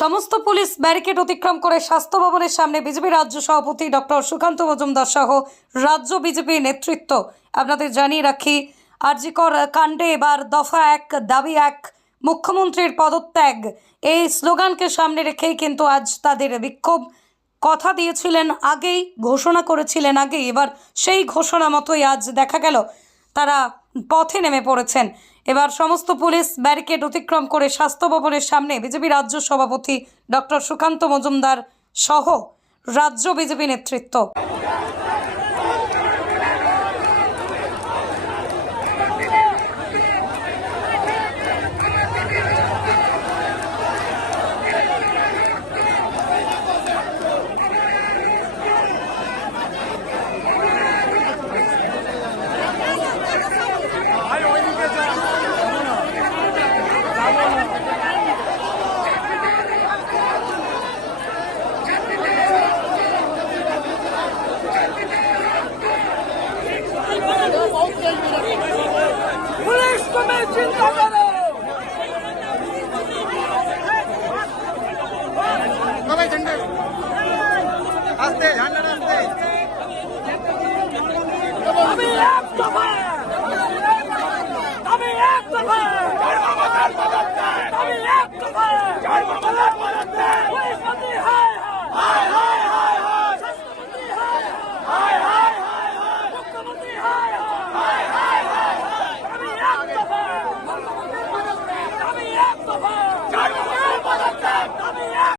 সমস্ত police barricade অতিক্রম করে স্বাস্থ্য ভবনের সামনে বিজেপি রাজ্য সভাপতি ডক্টর সুকান্ত মজুমদার সহ রাজ্য বিজেপি নেতৃত্ব। আপনাদের জানিয়ে রাখি, আরজিকর কাণ্ডে এবার দফা এক, দাবি এক, মুখ্যমন্ত্রীর পদত্যাগ। এই স্লোগানকে সামনে রেখেই কিন্তু আজ তাদের বিক্ষোভ। কথা দিয়েছিলেন আগেই, ঘোষণা করেছিলেন আগেই, এবার সেই ঘোষণা মতোই আজ দেখা গেল। তারা পথে নেমে পড়েছেন। এবার সমস্ত পুলিশ ব্যারিকেড অতিক্রম করে স্বাস্থ্য ভবনের সামনে বিজেপি রাজ্য সভাপতি ডক্টর সুকান্ত মজুমদার সহ রাজ্য বিজেপি নেতৃত্ব। আস্তে ঝান্ডা আস্তে